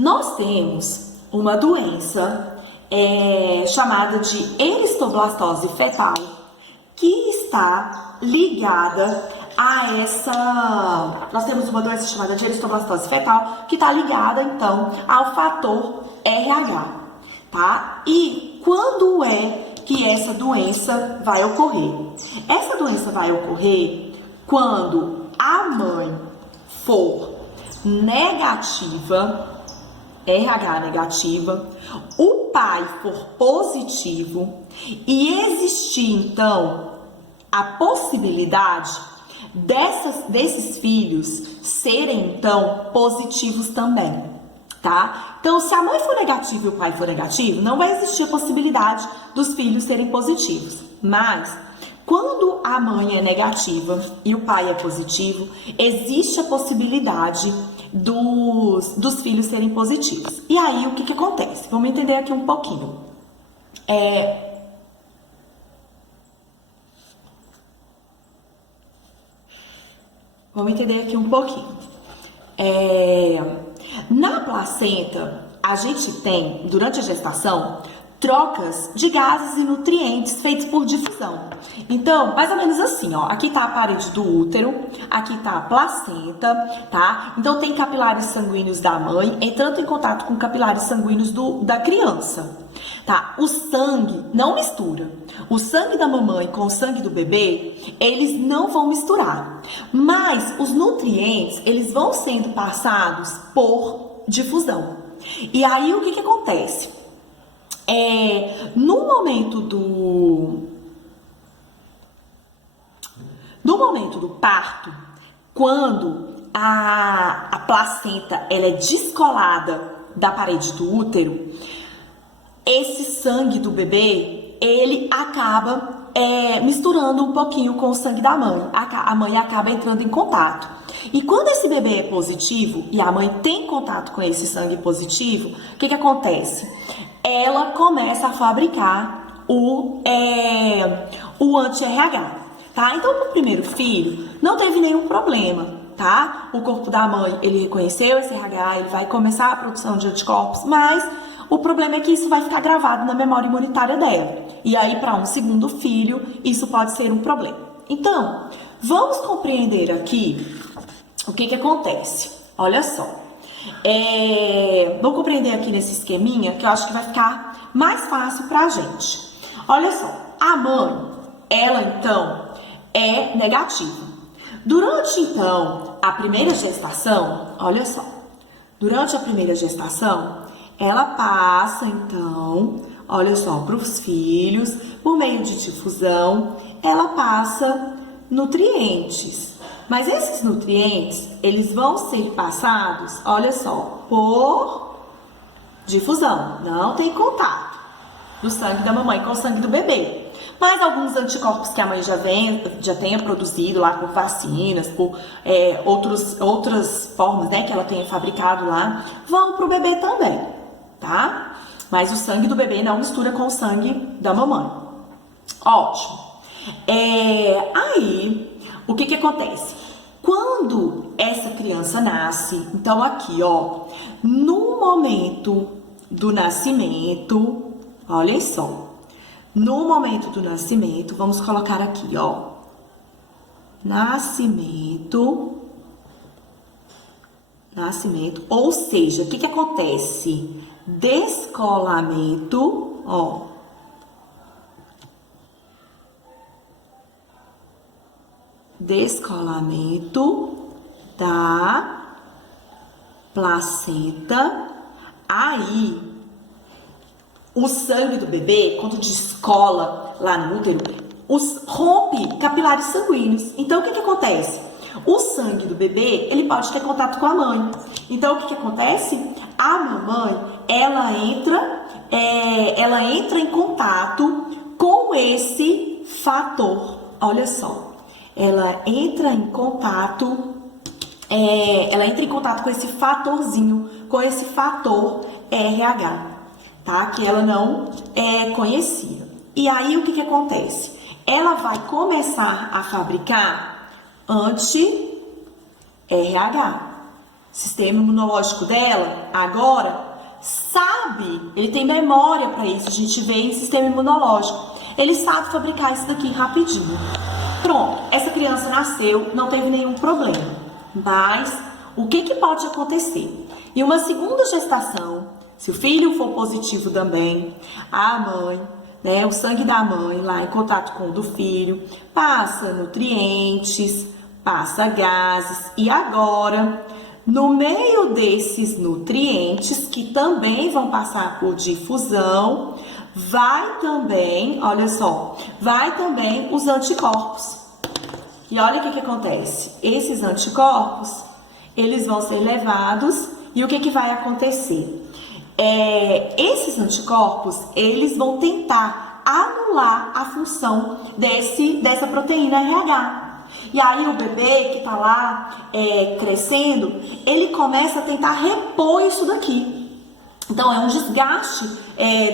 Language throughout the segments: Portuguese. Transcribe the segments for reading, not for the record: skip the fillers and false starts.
Nós temos uma doença chamada de eristoblastose fetal, que está ligada a essa... Nós temos uma doença chamada de eristoblastose fetal, que está ligada, então, ao fator RH, tá? E quando é que essa doença vai ocorrer? Essa doença vai ocorrer quando a mãe for negativa, RH negativa, o pai for positivo e existir, então, a possibilidade desses filhos serem, então, positivos também, tá? Então, se a mãe for negativa e o pai for negativo, não vai existir a possibilidade dos filhos serem positivos. Mas, quando a mãe é negativa e o pai é positivo, existe a possibilidade dos filhos serem positivos. E aí, o que acontece? Vamos entender aqui um pouquinho. Vamos entender aqui um pouquinho. Na placenta, a gente tem, durante a gestação, trocas de gases e nutrientes feitos por difusão. Então, mais ou menos assim, ó. Aqui tá a parede do útero, aqui tá a placenta, tá? Então, tem capilares sanguíneos da mãe entrando em contato com capilares sanguíneos da criança, tá? O sangue não mistura. O sangue da mamãe com o sangue do bebê, eles não vão misturar. Mas os nutrientes, eles vão sendo passados por difusão. E aí, o que acontece? No momento do parto, quando a placenta ela é descolada da parede do útero, esse sangue do bebê, ele acaba misturando um pouquinho com o sangue da mãe. A mãe acaba entrando em contato. E quando esse bebê é positivo e a mãe tem contato com esse sangue positivo, o que acontece? Ela começa a fabricar o anti-RH, tá? Então, no primeiro filho, não teve nenhum problema, tá? O corpo da mãe, ele reconheceu esse RH, ele vai começar a produção de anticorpos, mas o problema é que isso vai ficar gravado na memória imunitária dela. E aí, para um segundo filho, isso pode ser um problema. Então, vamos compreender aqui o que acontece. Olha só. Vou compreender aqui nesse esqueminha, que eu acho que vai ficar mais fácil pra gente. Olha só, a mãe, ela então é negativa. Durante então a primeira gestação, olha só, durante a primeira gestação, ela passa então, olha só, para os filhos, por meio de difusão, ela passa nutrientes. Mas esses nutrientes, eles vão ser passados, olha só, por difusão. Não tem contato do sangue da mamãe com o sangue do bebê. Mas alguns anticorpos que a mãe já tenha produzido lá por vacinas, por outras formas, né, que ela tenha fabricado lá, vão pro bebê também, tá? Mas o sangue do bebê não mistura com o sangue da mamãe. Ótimo. Aí, o que acontece? Quando essa criança nasce, então aqui, ó, no momento do nascimento, olha só, no momento do nascimento, vamos colocar aqui, ó, nascimento, ou seja, o que acontece? Descolamento, ó, descolamento da placenta. Aí, o sangue do bebê, quando descola lá no útero, rompe capilares sanguíneos. Então, o que acontece? O sangue do bebê, ele pode ter contato com a mãe. Então, o que acontece? A mamãe, ela entra em contato com esse fator. Olha só. Ela entra em contato com esse fatorzinho, com esse fator RH, tá? Que ela não conhecia. E aí, o que acontece? Ela vai começar a fabricar anti-RH, sistema imunológico dela agora sabe, ele tem memória para isso, a gente vê em sistema imunológico. Ele sabe fabricar isso daqui rapidinho. Pronto, essa criança nasceu, não teve nenhum problema. Mas o que pode acontecer? Em uma segunda gestação, se o filho for positivo também, a mãe, né, o sangue da mãe lá em contato com o do filho, passa nutrientes, passa gases e agora, no meio desses nutrientes que também vão passar por difusão, vai também, olha só, vai também os anticorpos. E olha o que acontece. Esses anticorpos, eles vão ser levados e o que vai acontecer? Esses anticorpos, eles vão tentar anular a função dessa proteína RH. E aí o bebê que está lá crescendo, ele começa a tentar repor isso daqui. Então, é um desgaste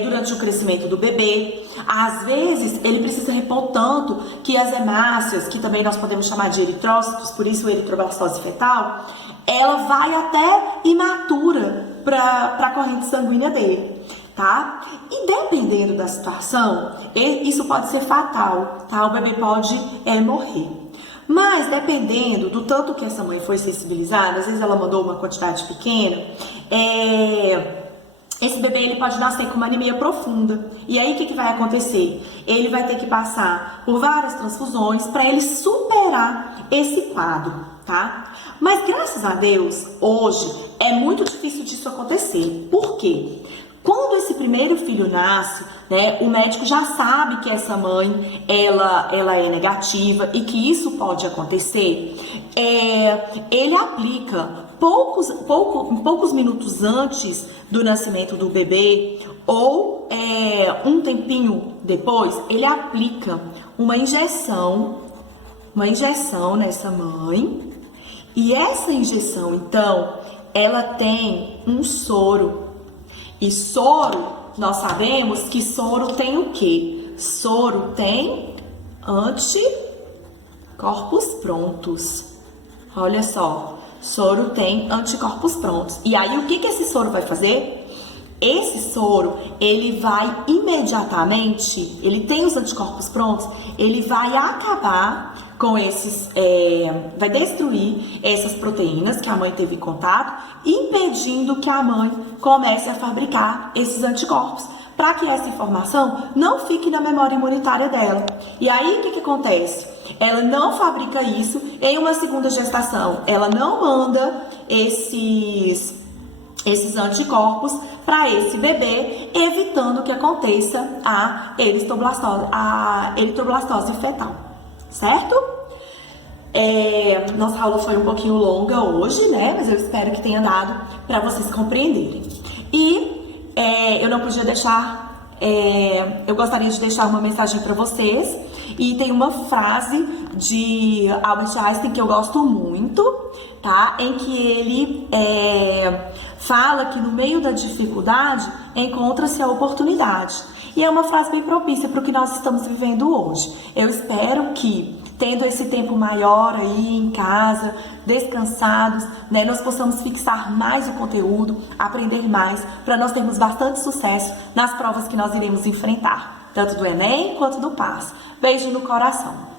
durante o crescimento do bebê. Às vezes, ele precisa repor tanto que as hemácias, que também nós podemos chamar de eritrócitos, por isso eritroblastose fetal, ela vai até imatura para a corrente sanguínea dele, tá? E dependendo da situação, isso pode ser fatal, tá? O bebê pode morrer. Mas dependendo do tanto que essa mãe foi sensibilizada, às vezes ela mandou uma quantidade pequena, esse bebê ele pode nascer com uma anemia profunda. E aí o que vai acontecer? Ele vai ter que passar por várias transfusões para ele superar esse quadro, tá? Mas graças a Deus, hoje é muito difícil disso acontecer. Por quê? Quando esse primeiro filho nasce, né, o médico já sabe que essa mãe ela é negativa e que isso pode acontecer. Ele aplica poucos minutos antes do nascimento do bebê ou um tempinho depois, ele aplica uma injeção nessa mãe. E essa injeção, então, ela tem um soro. E soro, nós sabemos que soro tem o quê? Soro tem anticorpos prontos. Olha só, soro tem anticorpos prontos. E aí, o que esse soro vai fazer? Esse soro, ele vai imediatamente, ele tem os anticorpos prontos, ele vai acabar com esses, vai destruir essas proteínas que a mãe teve contato, impedindo que a mãe comece a fabricar esses anticorpos, para que essa informação não fique na memória imunitária dela. E aí, o que acontece? Ela não fabrica isso em uma segunda gestação, ela não manda esses anticorpos para esse bebê, evitando que aconteça a eritroblastose fetal, certo? Nossa aula foi um pouquinho longa hoje, né? Mas eu espero que tenha dado para vocês compreenderem. E eu não podia deixar, eu gostaria de deixar uma mensagem para vocês. E tem uma frase de Albert Einstein que eu gosto muito, tá? Em que ele fala que no meio da dificuldade encontra-se a oportunidade. E é uma frase bem propícia para o que nós estamos vivendo hoje. Eu espero que, tendo esse tempo maior aí em casa, descansados, né, nós possamos fixar mais o conteúdo, aprender mais, para nós termos bastante sucesso nas provas que nós iremos enfrentar, tanto do Enem quanto do PAS. Beijo no coração.